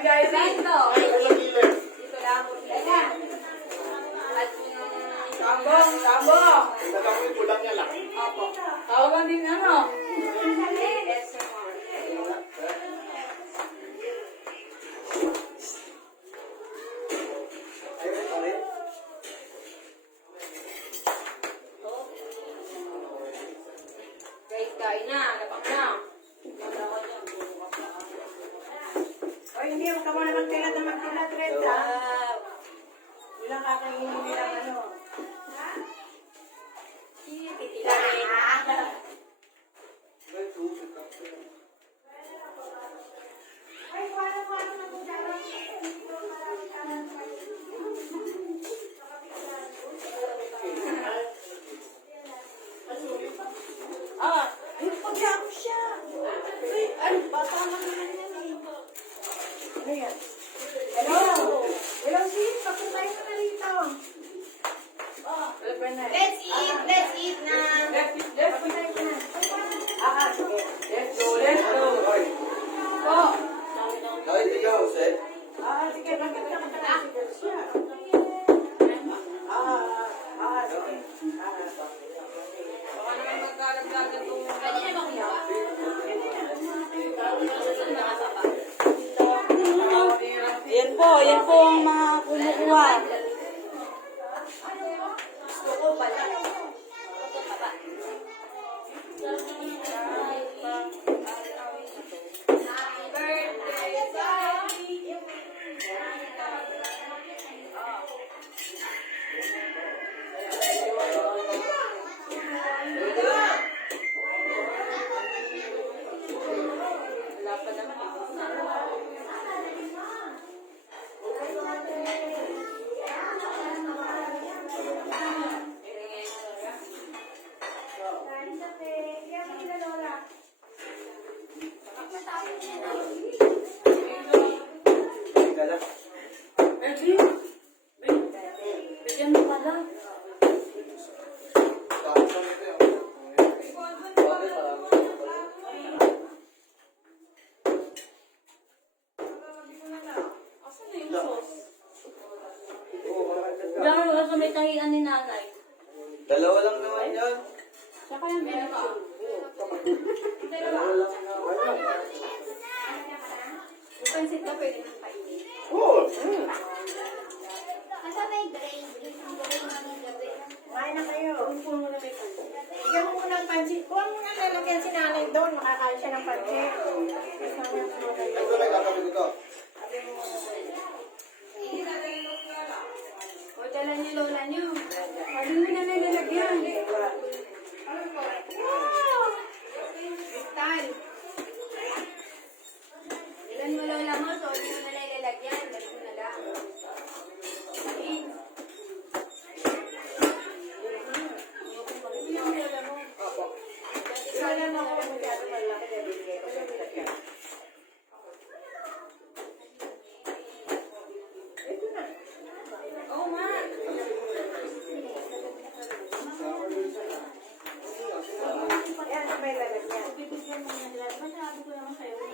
Dito. Dito lang. Sambong. Nagkakulit ko lang niya lang. Opo. Tawagan din ano? Guys, kain na. Lapang na. O hindi, huwag ka muna magtilat na magtilat, Red, ha? Ilang kakainin nilang ano. Titilarin. Ah, yung pagyaw siya. Uy, ano, bata lang naman yan eh. Ano yan? Hello? Hello, sis. Papuntahin ko na rito. Let's eat na. Papuntahin ko na. Sige. Let's go. Po. Ay, ikaw, Seth. Sige. Magkita ka na siya. Sige. Baka naman magkalagdagan itong... Pwede na makuha. Yan po ang mga kumukuha. Gusto ko pala. Wala pa naman. Ika lang. Bigyan mo pala. Tapos lang ito yun. Asan na yung sauce? Diyan mo sa may tahian ni nanay. Dalawa lang naman yan. Saka yung Dalawa lang naman yan. Yung pansit ka pwede nang kainin. Oo. Kumain na kayo. Bigyan mo muna ang pansit. Huwag mo na lalagyan si nanay doon. Makakain siya ng pansit. Ito na kakabit ko to. O, dala niyo lola niyo. Pwede mo na nilalagyan. Kristal. Ilan mo lola mo, so hindi mo na nilalagyan. Dali mo na lang. Kain. Sana na ako masyado malaki. Ito na. Oo nga. Ayan, may lalagyan. bibigyan mo na nila. Masabi ko naman sa'yo.